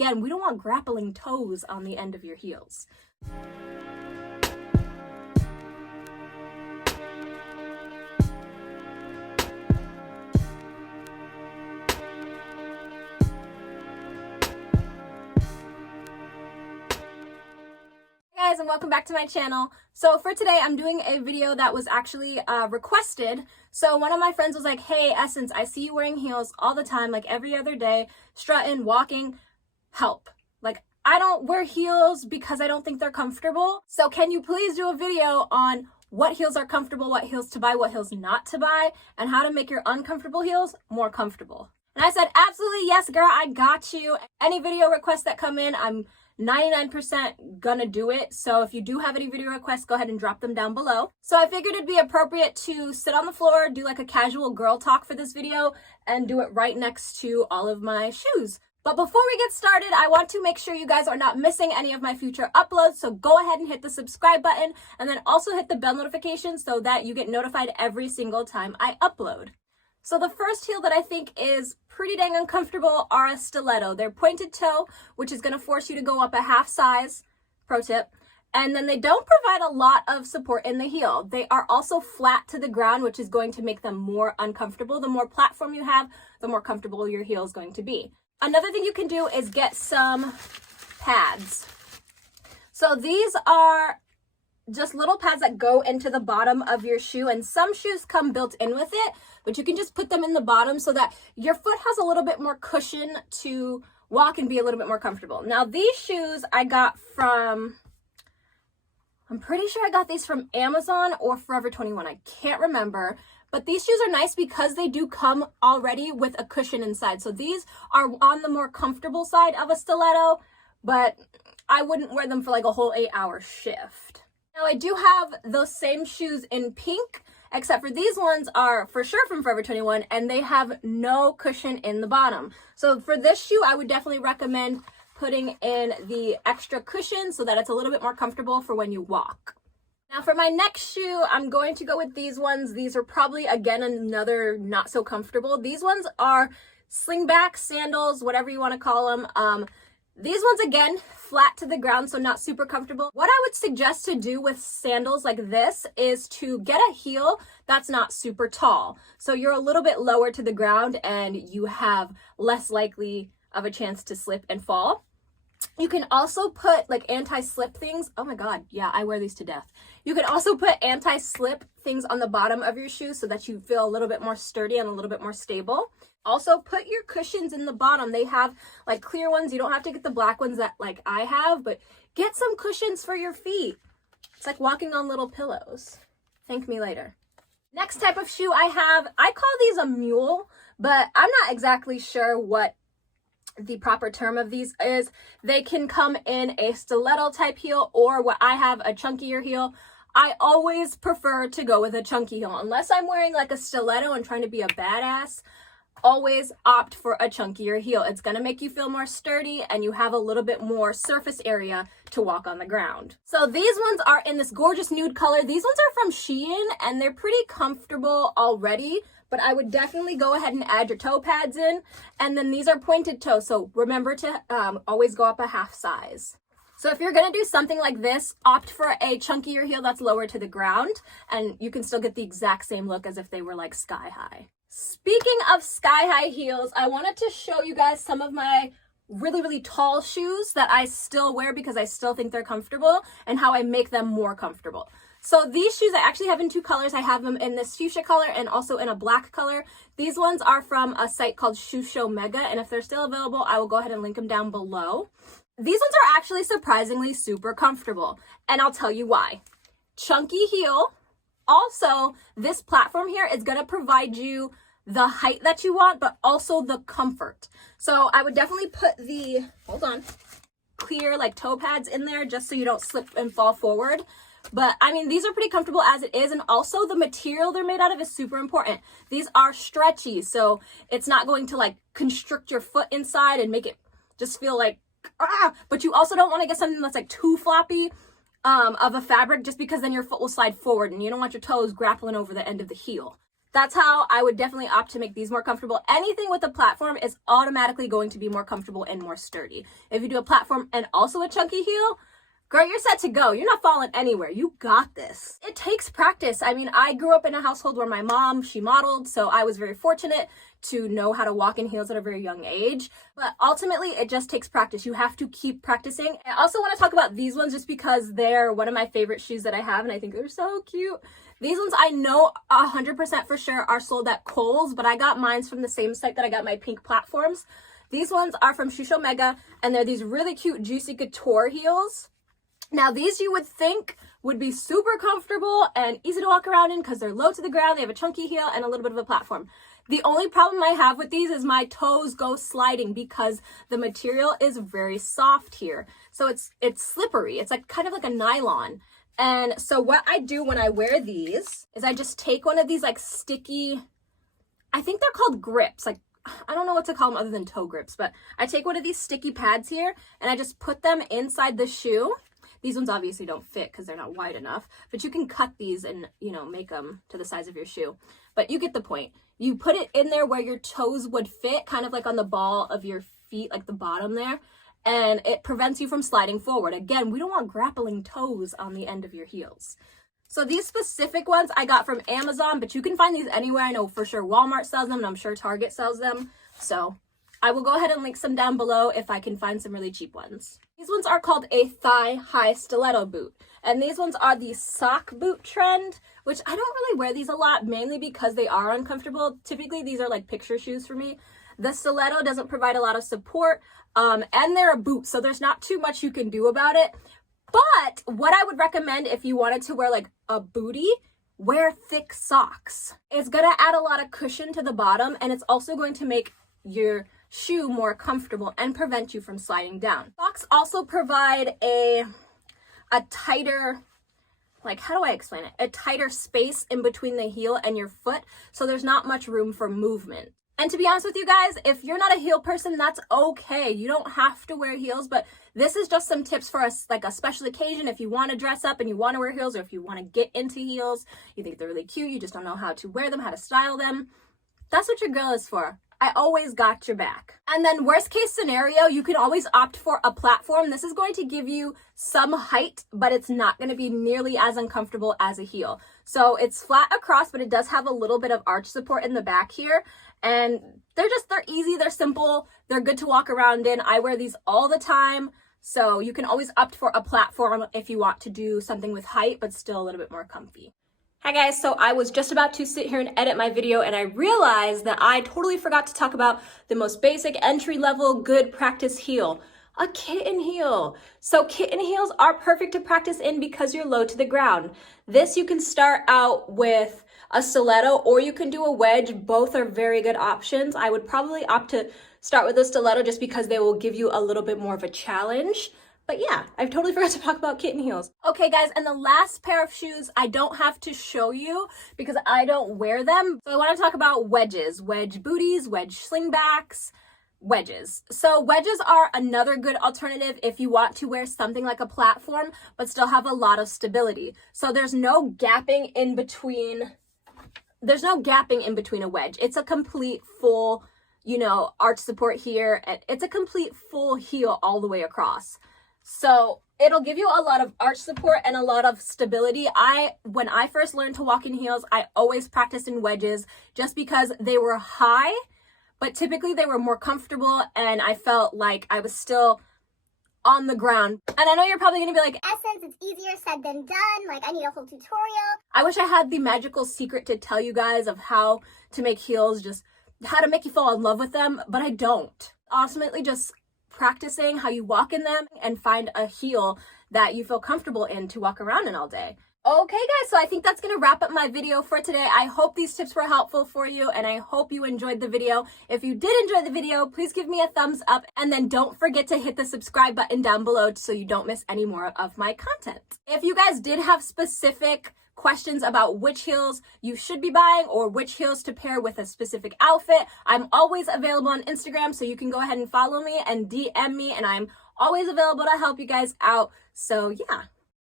again, we don't want grappling toes on the end of your heels. Hey guys, and welcome back to my channel. So for today, I'm doing a video that was actually requested. So one of my friends was like, hey Essence, I see you wearing heels all the time, like every other day, strutting, walking, help. Like, I don't wear heels because I don't think they're comfortable. So can you please do a video on what heels are comfortable, what heels to buy, what heels not to buy, and how to make your uncomfortable heels more comfortable? And I said, absolutely yes, girl, I got you. Any video requests that come in, I'm 99% gonna do it. So if you do have any video requests, go ahead and drop them down below. So I figured it'd be appropriate to sit on the floor, do like a casual girl talk for this video, and do it right next to all of my shoes. But before we get started, I want to make sure you guys are not missing any of my future uploads. So go ahead and hit the subscribe button, and then also hit the bell notification so that you get notified every single time I upload. So the first heel that I think is pretty dang uncomfortable are a stiletto. They're pointed toe, which is going to force you to go up a half size, pro tip. And then they don't provide a lot of support in the heel. They are also flat to the ground, which is going to make them more uncomfortable. The more platform you have, the more comfortable your heel is going to be. Another thing you can do is get some pads. So these are just little pads that go into the bottom of your shoe, and some shoes come built in with it, but you can just put them in the bottom so that your foot has a little bit more cushion to walk and be a little bit more comfortable. Now these shoes I got from, I'm pretty sure I got these from Amazon or Forever 21, I can't remember, but these shoes are nice because they do come already with a cushion inside. So these are on the more comfortable side of a stiletto, but I wouldn't wear them for like a whole 8-hour shift. Now I do have those same shoes in pink, except for these ones are for sure from Forever 21 and they have no cushion in the bottom. So for this shoe, I would definitely recommend putting in the extra cushion so that it's a little bit more comfortable for when you walk. Now for my next shoe, I'm going to go with these ones. These are probably, again, another not so comfortable. These ones are slingback sandals, whatever you want to call them. These ones, again, flat to the ground, so not super comfortable. What I would suggest to do with sandals like this is to get a heel that's not super tall. So you're a little bit lower to the ground and you have less likely of a chance to slip and fall. You can also put like anti-slip things. Oh my God, yeah, I wear these to death. You can also put anti-slip things on the bottom of your shoe so that you feel a little bit more sturdy and a little bit more stable. Also, put your cushions in the bottom. They have like clear ones. You don't have to get the black ones that like I have, but get some cushions for your feet. It's like walking on little pillows. Thank me later. Next type of shoe I have, I call these a mule, but I'm not exactly sure what the proper term of these is. They can come in a stiletto type heel or what I have, a chunkier heel. I always prefer to go with a chunky heel. Unless I'm wearing like a stiletto and trying to be a badass, always opt for a chunkier heel. It's going to make you feel more sturdy and you have a little bit more surface area to walk on the ground. So these ones are in this gorgeous nude color. These ones are from Shein and they're pretty comfortable already, but I would definitely go ahead and add your toe pads in. And then these are pointed toe, so remember to always go up a half size. So if you're going to do something like this, opt for a chunkier heel that's lower to the ground, and you can still get the exact same look as if they were like sky high. Speaking of sky high heels, I wanted to show you guys some of my really, really tall shoes that I still wear because I still think they're comfortable and how I make them more comfortable. So these shoes I actually have in two colors. I have them in this fuchsia color and also in a black color. These ones are from a site called Shoe Show Mega, and if they're still available, I will go ahead and link them down below. These ones are actually surprisingly super comfortable, and I'll tell you why. Chunky heel. Also, this platform here is going to provide you the height that you want, but also the comfort. So I would definitely put the, clear like toe pads in there just so you don't slip and fall forward. But I mean, these are pretty comfortable as it is. And also the material they're made out of is super important. These are stretchy, so it's not going to like constrict your foot inside and make it just feel like, but you also don't want to get something that's like too floppy of a fabric, just because then your foot will slide forward and you don't want your toes grappling over the end of the heel. That's how I would definitely opt to make these more comfortable. Anything with a platform is automatically going to be more comfortable and more sturdy. If you do a platform and also a chunky heel, girl, you're set to go. You're not falling anywhere. You got this. It takes practice. I mean, I grew up in a household where my mom, she modeled, so I was very fortunate to know how to walk in heels at a very young age. But ultimately, it just takes practice. You have to keep practicing. I also want to talk about these ones just because they're one of my favorite shoes that I have, and I think they're so cute. These ones I know 100% for sure are sold at Kohl's, but I got mine from the same site that I got my pink platforms. These ones are from Shoe Show Mega, and they're these really cute, juicy couture heels. Now, these you would think would be super comfortable and easy to walk around in because they're low to the ground, they have a chunky heel and a little bit of a platform. The only problem I have with these is my toes go sliding because the material is very soft here. So it's slippery. It's like kind of like a nylon. And so what I do when I wear these is I just take one of these like sticky, I think they're called grips. Like, I don't know what to call them other than toe grips, but I take one of these sticky pads here and I just put them inside the shoe. These ones obviously don't fit because they're not wide enough, but you can cut these and, you know, make them to the size of your shoe. But you get the point. You put it in there where your toes would fit, kind of like on the ball of your feet, like the bottom there, and it prevents you from sliding forward. Again, we don't want grappling toes on the end of your heels. So these specific ones I got from Amazon, but you can find these anywhere. I know for sure Walmart sells them, and I'm sure Target sells them. So I will go ahead and link some down below if I can find some really cheap ones. These ones are called a thigh-high stiletto boot. And these ones are the sock boot trend, which I don't really wear these a lot, mainly because they are uncomfortable. Typically, these are like picture shoes for me. The stiletto doesn't provide a lot of support, and they're a boot, so there's not too much you can do about it. But what I would recommend if you wanted to wear like a bootie, wear thick socks. It's gonna add a lot of cushion to the bottom, and it's also going to make your shoe more comfortable and prevent you from sliding down. Socks also provide a tighter, like, how do I explain it? A tighter space in between the heel and your foot, so there's not much room for movement. And to be honest with you guys, if you're not a heel person, that's okay. You don't have to wear heels, but this is just some tips for us, like a special occasion. If you want to dress up and you want to wear heels, or if you want to get into heels, you think they're really cute, you just don't know how to wear them, how to style them, that's what your girl is for. I always got your back. And then worst case scenario, you can always opt for a platform. This is going to give you some height, but it's not going to be nearly as uncomfortable as a heel. So it's flat across, but it does have a little bit of arch support in the back here. And they're easy, they're simple, they're good to walk around in. I wear these all the time. So you can always opt for a platform if you want to do something with height, but still a little bit more comfy. Hi guys, so I was just about to sit here and edit my video and I realized that I totally forgot to talk about the most basic entry-level good practice heel, a kitten heel. So kitten heels are perfect to practice in because you're low to the ground. This you can start out with a stiletto or you can do a wedge. Both are very good options. I would probably opt to start with a stiletto just because they will give you a little bit more of a challenge. But yeah, I've totally forgot to talk about kitten heels. Okay guys, and the last pair of shoes I don't have to show you because I don't wear them. So I want to talk about wedges, wedge booties, wedge slingbacks, wedges. So wedges are another good alternative if you want to wear something like a platform, but still have a lot of stability. So there's no gapping in between. There's no gapping in between a wedge. It's a complete full, you know, arch support here. And it's a complete full heel all the way across. So it'll give you a lot of arch support and a lot of stability. When I first learned to walk in heels, I always practiced in wedges just because they were high, but typically they were more comfortable and I felt like I was still on the ground. And I know you're probably gonna be like, Essence, it's easier said than done. Like, I need a whole tutorial. I wish I had the magical secret to tell you guys of how to make heels, just how to make you fall in love with them, but I don't. Ultimately, just practicing how you walk in them and find a heel that you feel comfortable in to walk around in all day. Okay guys, so I think that's gonna wrap up my video for today. I hope these tips were helpful for you and I hope you enjoyed the video. If you did enjoy the video, please give me a thumbs up and then don't forget to hit the subscribe button down below so you don't miss any more of my content. If you guys did have specific questions about which heels you should be buying or which heels to pair with a specific outfit, I'm always available on Instagram, so you can go ahead and follow me and DM me, and I'm always available to help you guys out. So yeah.